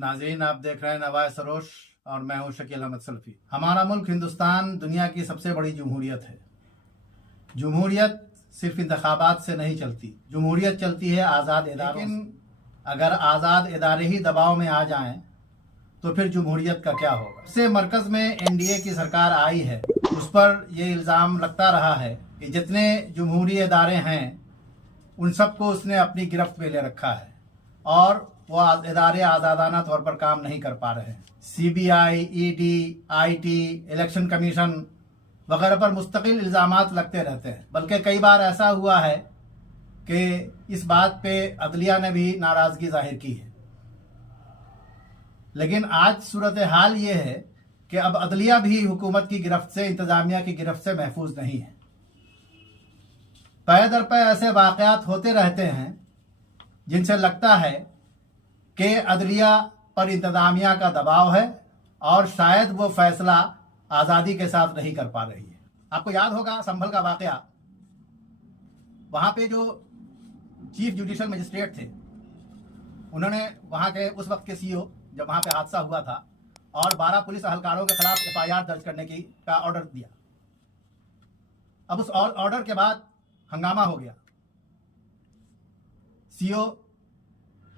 नाज़रीन, आप देख रहे हैं नवाज़ सरोश और मैं हूं शकील अहमद सल्फी। हमारा मुल्क हिंदुस्तान दुनिया की सबसे बड़ी जमहूरियत है। जमहूरियत सिर्फ इंतखाबात से नहीं चलती, जमहूरियत चलती है आज़ाद इदारों। लेकिन अगर आज़ाद इदारे ही दबाव में आ जाएं तो फिर जमहूरियत का क्या होगा। इससे मरकज़ में एनडीए की सरकार आई है, उस पर यह इल्ज़ाम लगता रहा है कि जितने जमहूरी इदारे हैं उन सबको उसने अपनी गिरफ्त में ले रखा है और वो इदारे आज़ादाना तौर पर काम नहीं कर पा रहे हैं। CBI, ED, IT, election commission वगैरह पर मुस्तकिल इल्ज़ामात लगते रहते हैं। बल्कि कई बार ऐसा हुआ है कि इस बात पे अदलिया ने भी नाराज़गी जाहिर की है। लेकिन आज सूरत हाल ये है कि अब अदलिया भी हुकूमत की गिरफ्त से, इंतज़ामिया की गिरफ्त से महफूज नहीं है। पै दर पै ऐसे वाक़यात होते रहते हैं जिनसे लगता है कि अदलिया पर इंतज़ामिया का दबाव है और शायद वो फैसला आज़ादी के साथ नहीं कर पा रही है। आपको याद होगा संभल का वाक़या। वहाँ पे जो चीफ जुडिशल मजिस्ट्रेट थे, उन्होंने वहाँ के उस वक्त के सीईओ, जब वहाँ पे हादसा हुआ था, और 12 पुलिस अहलकारों के खिलाफ एफआईआर दर्ज करने का ऑर्डर दिया। अब उस ऑर्डर के बाद हंगामा हो गया। सीईओ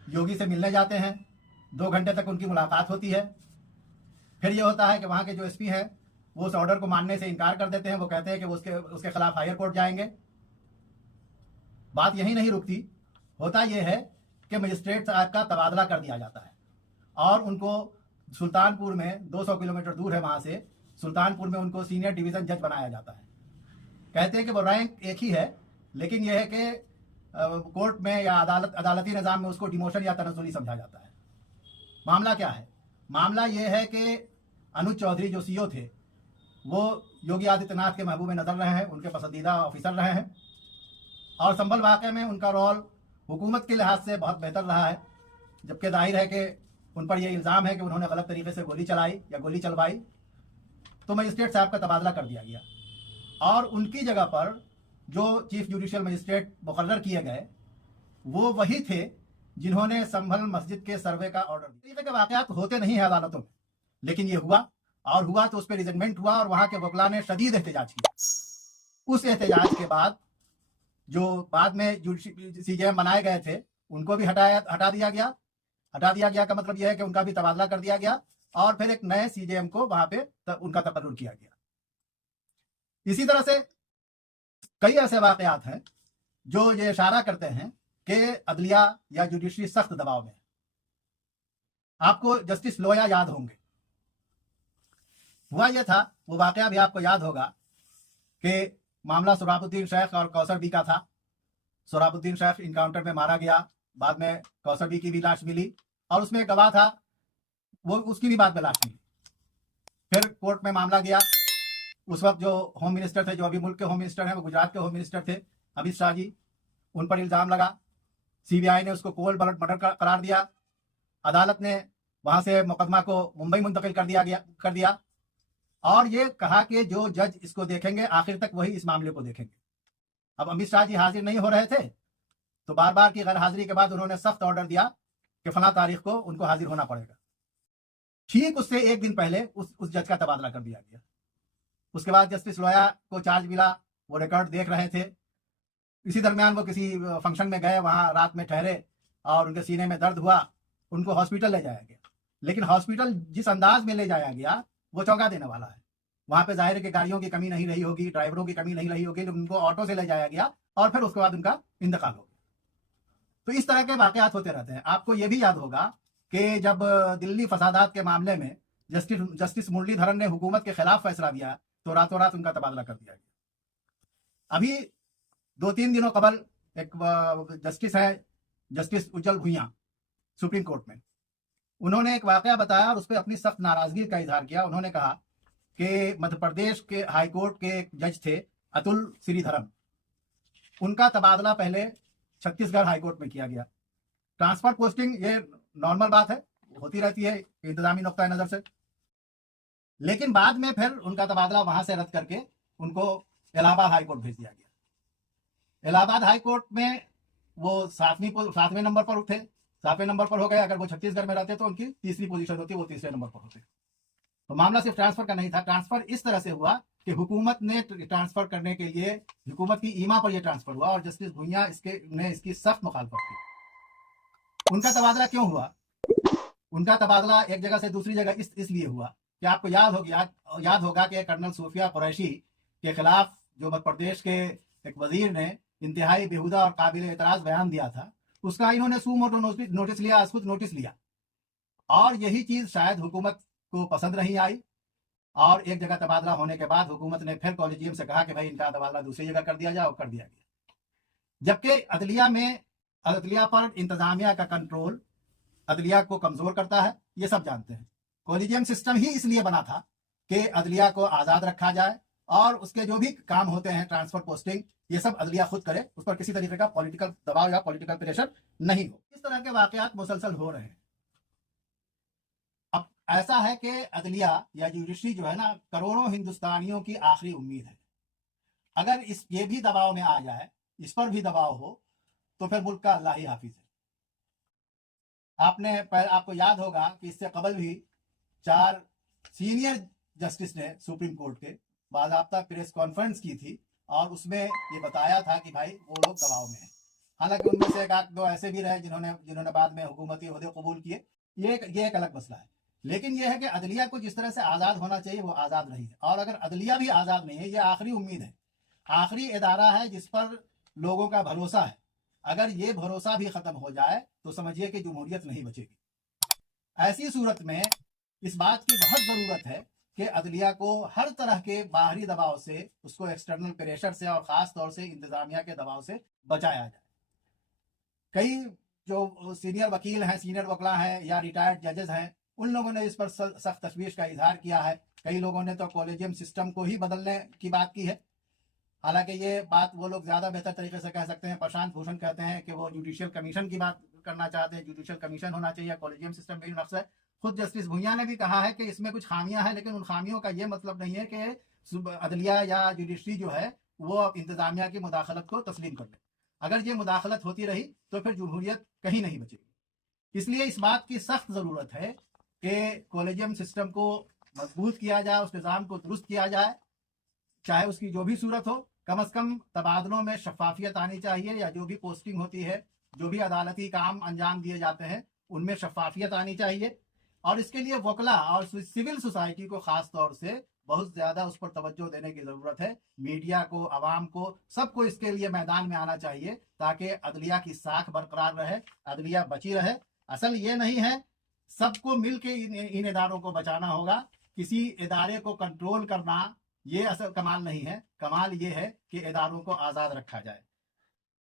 योगी से मिलने जाते हैं, 2 घंटे तक उनकी मुलाकात होती है। फिर ये होता है कि वहाँ के जो एसपी हैं वो उस ऑर्डर को मानने से इनकार कर देते हैं। वो कहते हैं कि वो उसके खिलाफ हायर कोर्ट जाएंगे। बात यही नहीं रुकती, होता यह है कि मजिस्ट्रेट साहब का तबादला कर दिया जाता है और उनको सुल्तानपुर में, 200 किलोमीटर दूर है वहाँ से, सुल्तानपुर में उनको सीनियर डिवीज़न जज बनाया जाता है। कहते हैं कि वो रैंक एक ही है, लेकिन यह है कि कोर्ट में या अदालती निज़ाम में उसको डिमोशन या तनज़्ज़ुली समझा जाता है। मामला क्या है? मामला यह है कि अनुज चौधरी जो सीईओ थे वो योगी आदित्यनाथ के महबूब नज़र रहे हैं, उनके पसंदीदा ऑफिसर रहे हैं और संभल वाक़े में उनका रोल हुकूमत के लिहाज से बहुत बेहतर रहा है। जबकि जाहिर है कि उन पर यह इल्ज़ाम है कि उन्होंने गलत तरीके से गोली चलाई या गोली चलवाई, तो मजिस्ट्रेट साहब का तबादला कर दिया गया और उनकी जगह पर जो चीफ जुडिशियल मजिस्ट्रेट मुकर्रर किए गए वो वही थे जिन्होंने संभल मस्जिद के सर्वे का ऑर्डर दिया। इस के वाक़यात होते नहीं है अदालतों में, लेकिन ये हुआ और हुआ तो उस पर रिजगमेंट हुआ और वहाँ के वकला ने शदीद एहतजाज किया। उस एहतजाज के बाद जो बाद में सीजेएम बनाए गए थे उनको भी हटा दिया गया। हटा दिया गया का मतलब यह है कि उनका भी तबादला कर दिया गया और फिर एक नए सीजेएम को वहाँ पे उनका तकर्रुर किया गया। इसी तरह से कई ऐसे वाक़यात हैं जो ये इशारा करते हैं कि अदलिया या जुडिशरी सख्त दबाव में। आपको जस्टिस लोया याद होंगे। हुआ यह था, वो वाक़या भी आपको याद होगा कि मामला सोहराबुद्दीन शेख और कौसर बी का था। सोहराबुद्दीन शेख इनकाउंटर में मारा गया, बाद में कौसर बी की भी लाश मिली और उसमें एक गवाह था, वो उसकी भी बाद में लाश मिली। फिर कोर्ट में मामला गया। उस वक्त जो होम मिनिस्टर थे, जो अभी मुल्क के होम मिनिस्टर हैं, वो गुजरात के होम मिनिस्टर थे, अमित शाह जी, उन पर इल्ज़ाम लगा। सीबीआई ने उसको कोल्ड ब्लड मर्डर करार दिया। अदालत ने वहाँ से मुकदमा को मुंबई मुंतकिल कर दिया और ये कहा कि जो जज इसको देखेंगे आखिर तक वही इस मामले को देखेंगे। अब अमित शाह जी हाजिर नहीं हो रहे थे तो बार बार की गैर हाजिरी के बाद उन्होंने सख्त ऑर्डर दिया कि फला तारीख को उनको हाजिर होना पड़ेगा। ठीक उससे एक दिन पहले उस जज का तबादला कर दिया गया। उसके बाद जस्टिस लोया को चार्ज मिला, वो रिकॉर्ड देख रहे थे। इसी दरमियान वो किसी फंक्शन में गए, वहाँ रात में ठहरे और उनके सीने में दर्द हुआ, उनको हॉस्पिटल ले जाया गया। लेकिन हॉस्पिटल जिस अंदाज में ले जाया गया वो चौंका देने वाला है। वहाँ पे जाहिर है कि गाड़ियों की कमी नहीं रही होगी, ड्राइवरों की कमी नहीं रही होगी, उनको ऑटो से ले जाया गया और फिर उसके बाद उनका इंतकाल हो गया। तो इस तरह के वाक़यात होते रहते हैं। आपको ये भी याद होगा कि जब दिल्ली फसादात के मामले में जस्टिस मुरलीधरन ने हुकूमत के खिलाफ फैसला दिया तो रातों रात उनका तबादला कर दिया गया। अभी 2-3 दिनों कबल एक जस्टिस है, जस्टिस उज्जवल भुइयां, सुप्रीम कोर्ट में, उन्होंने एक वाक़या बताया और उस पर अपनी सख्त नाराज़गी का इजहार किया। उन्होंने कहा कि मध्य प्रदेश के हाई कोर्ट के एक जज थे अतुल श्रीधरन, उनका तबादला पहले छत्तीसगढ़ हाई कोर्ट में किया गया। ट्रांसफर पोस्टिंग ये नॉर्मल बात है, होती रहती है इंतजामी नुक्ता नज़र से, लेकिन बाद में फिर उनका तबादला वहां से रद्द करके उनको इलाहाबाद हाई कोर्ट भेज दिया गया। इलाहाबाद हाई कोर्ट में वो 7वें नंबर पर उठे, 7वें नंबर पर हो गए। अगर वो छत्तीसगढ़ में रहते तो उनकी तीसरी पोजीशन होती, वो तीसरे नंबर पर होते। तो मामला सिर्फ ट्रांसफर का नहीं था। ट्रांसफर इस तरह से हुआ कि हुकूमत ने ट्रांसफर करने के लिए, हुकूमत की ईमा पर यह ट्रांसफर हुआ और जस्टिस भुइयां इसकी सख्त मुखालफत की। उनका तबादला क्यों हुआ? उनका तबादला एक जगह से दूसरी जगह इसलिए हुआ कि आपको याद होगा कि कर्नल सूफिया कुरैशी के खिलाफ जो मध्य प्रदेश के एक वजीर ने इंतहाई बेहुदा और काबिल एतराज बयान दिया था, उसका इन्होंने सू मोटो नोटिस लिया, खुद नोटिस लिया। और यही चीज शायद हुकूमत को पसंद नहीं आई और एक जगह तबादला होने के बाद हुकूमत ने फिर कॉलेजियम से कहा कि भाई इनका तबादला दूसरी जगह कर दिया जाए, और कर दिया गया। जबकि अदलिया पर इंतजामिया का कंट्रोल अदलिया को कमजोर करता है, ये सब जानते हैं। कॉलेजियम सिस्टम ही इसलिए बना था कि अदलिया को आजाद रखा जाए और उसके जो भी काम होते हैं, ट्रांसफर, पोस्टिंग, ये सब अदलिया खुद करे, उस पर किसी तरीके का पॉलिटिकल दबाव या पॉलिटिकल प्रेशर नहीं हो। इस तरह के वाकयात मुसलसल हो रहे हैं। अब ऐसा है कि अदलिया या जुडिशरी जो है ना, करोड़ों हिंदुस्तानियों की आखिरी उम्मीद है। अगर ये भी दबाव में आ जाए, इस पर भी दबाव हो, तो फिर मुल्क का अल्लाह ही हाफिज है। आपको याद होगा कि इससे कबल भी 4 सीनियर जस्टिस ने सुप्रीम कोर्ट के बाकायदा प्रेस कॉन्फ्रेंस की थी और उसमें ये बताया था कि भाई वो लोग दबाव में हैं। हालांकि उनमें से एक दो ऐसे भी रहे जिन्होंने बाद में हुकूमती ओहदे कबूल किए। ये एक अलग मसला है। लेकिन यह है कि अदलिया को जिस तरह से आज़ाद होना चाहिए वो आज़ाद नहीं है। और अगर अदलिया भी आज़ाद नहीं है, ये आखिरी उम्मीद है, आखिरी इदारा है जिस पर लोगों का भरोसा है। अगर ये भरोसा भी खत्म हो जाए तो समझिए कि जमहूरियत नहीं बचेगी। ऐसी सूरत में इस बात की बहुत ज़रूरत है कि अदलिया को हर तरह के बाहरी दबाव से, उसको एक्सटर्नल प्रेशर से और ख़ास तौर से इंतज़ामिया के दबाव से बचाया जाए। कई जो सीनियर वकील हैं, सीनियर वकला हैं या रिटायर्ड जजेस हैं, उन लोगों ने इस पर सख्त तशवीश का इजहार किया है। कई लोगों ने तो कॉलेजियम सिस्टम को ही बदलने की बात की है। हालांकि ये बात वो लोग ज़्यादा बेहतर तरीके से कह सकते हैं। प्रशांत भूषण कहते हैं कि वो जुडिशियल कमीशन की बात करना चाहते हैं, जुडिशियल कमीशन होना चाहिए, कॉलेजियम सिस्टम में नक्स है। खुद जस्टिस भुइयां ने भी कहा है कि इसमें कुछ खामियां हैं, लेकिन उन खामियों का ये मतलब नहीं है कि अदलिया या जुडिशरी जो है वो इंतजामिया की मुदाखलत को तस्लीम कर ले। अगर ये मुदाखलत होती रही तो फिर जमहूरियत कहीं नहीं बचेगी। इसलिए इस बात की सख्त ज़रूरत है कि कॉलेजियम सिस्टम को मजबूत किया जाए, उस निज़ाम को दुरुस्त किया जाए, चाहे उसकी जो भी सूरत हो। कम से कम तबादलों में शफाफियत आनी चाहिए, या जो भी पोस्टिंग होती है, जो भी अदालती काम अंजाम दिए जाते हैं, उनमें शफाफियत आनी चाहिए। और इसके लिए वकला और सिविल सोसाइटी को ख़ास तौर से बहुत ज़्यादा उस पर तवज्जो देने की ज़रूरत है। मीडिया को, आवाम को, सबको इसके लिए मैदान में आना चाहिए ताकि अदलिया की साख बरकरार रहे, अदलिया बची रहे। असल ये नहीं है सबको मिल के इन इदारों को बचाना होगा। किसी इदारे को कंट्रोल करना ये असल कमाल नहीं है। कमाल ये है कि इदारों को आज़ाद रखा जाए।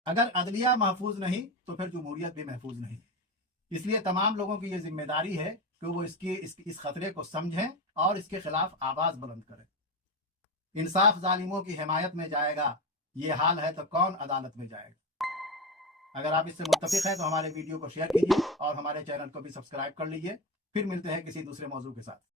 अगर अदलिया महफूज नहीं तो फिर जमहूरियत भी महफूज नहीं। इसलिए तमाम लोगों की ये जिम्मेदारी है कि वो इस खतरे को समझें और इसके खिलाफ आवाज़ बुलंद करें। इंसाफ जालिमों की हिमायत में जाएगा, ये हाल है तो कौन अदालत में जाएगा। अगर आप इससे मुत्तफिक हैं तो हमारे वीडियो को शेयर कीजिए और हमारे चैनल को भी सब्सक्राइब कर लीजिए। फिर मिलते हैं किसी दूसरे मौजू के साथ।